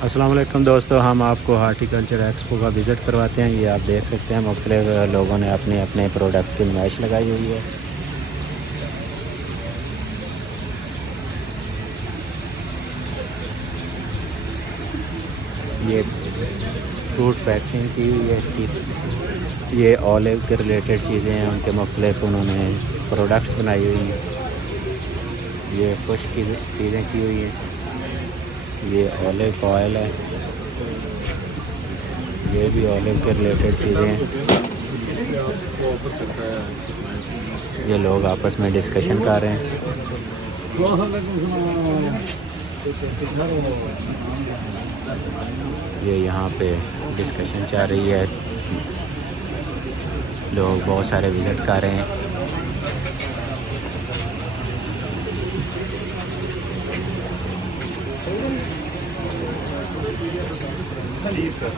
अस्सलाम वालेकुम दोस्तों, हम आपको हार्टिकल्चर एक्सपो का विज़िट करवाते हैं। ये आप देख सकते हैं मुख्तलिफ लोगों ने अपने अपने प्रोडक्ट की नुमाइश लगाई हुई है। ये फ्रूट पैकिंग की हुई है इसकी। ये ऑलिव के रिलेटेड चीज़ें हैं, उनके मुख्तलिफ उन्होंने प्रोडक्ट्स बनाई हुई हैं। ये खुश की चीज़ें की हुई हैं। ये ऑलिव ऑयल है, ये भी ऑलिव के रिलेटेड चीज़ें हैं। ये लोग आपस में डिस्कशन कर रहे हैं। ये यहाँ पे डिस्कशन चल रही है, लोग बहुत सारे विज़िट कर रहे हैं। जी सर,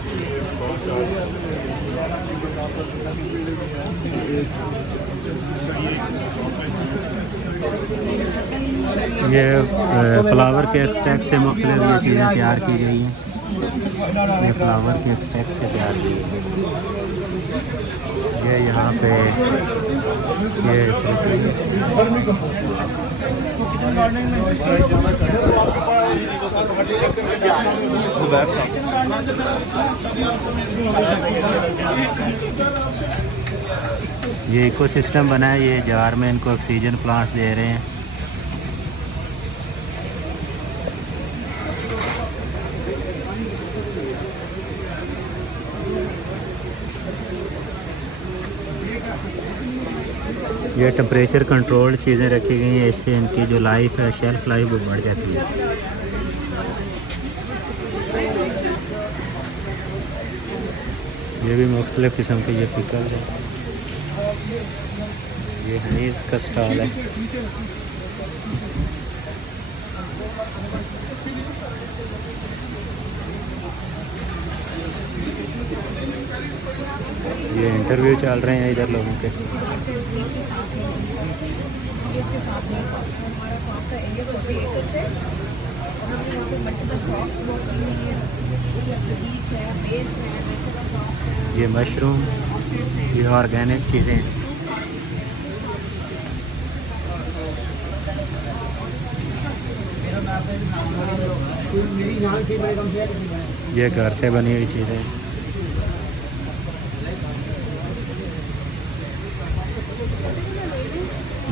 ये फ्लावर के एक्सट्रैक्ट से मुख्तलिफ ये चीज़ें तैयार की गई हैं। ये फ्लावर के एक्सट्रैक्ट से तैयार की गई है। ये यहाँ पे ये इकोसिस्टम बना है। ये जार में इनको ऑक्सीजन प्लांट्स दे रहे हैं। ये टेम्परेचर कंट्रोल्ड चीज़ें रखी गई हैं, इससे इनकी जो लाइफ है, शेल्फ़ लाइफ, वो बढ़ जाती है। ये भी मुख्तलिफ़ किस्म के ये पिकल है। ये हनीज़ का स्टॉल है। ये इंटरव्यू चल रहे हैं इधर लोगों के। इसके साथ में हमारा फार्म का एरिया 40 एकर्स है और हमने यहाँ पे मल्टीपल क्रॉप्स ग्रो की हुई है। बीच है, बेस है, वेजिटेबल क्रॉप्स है, ये मशरूम, ऑर्किड्स है। ये ऑर्गेनिक चीज़ें हैं। ये घर से बनी हुई चीज़ें हैं।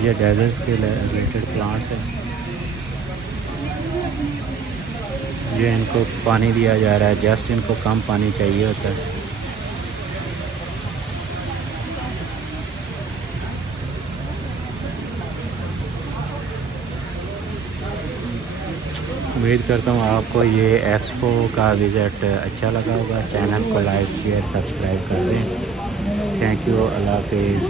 ये डेजर्ट्स के रिलेटेड प्लांट्स हैं। ये इनको पानी दिया जा रहा है, जस्ट इनको कम पानी चाहिए होता है। उम्मीद करता हूँ आपको ये एक्सपो का विज़िट अच्छा लगा होगा। चैनल को लाइक शेयर सब्सक्राइब कर दें। Thank you. अल्लाह हाफिज़।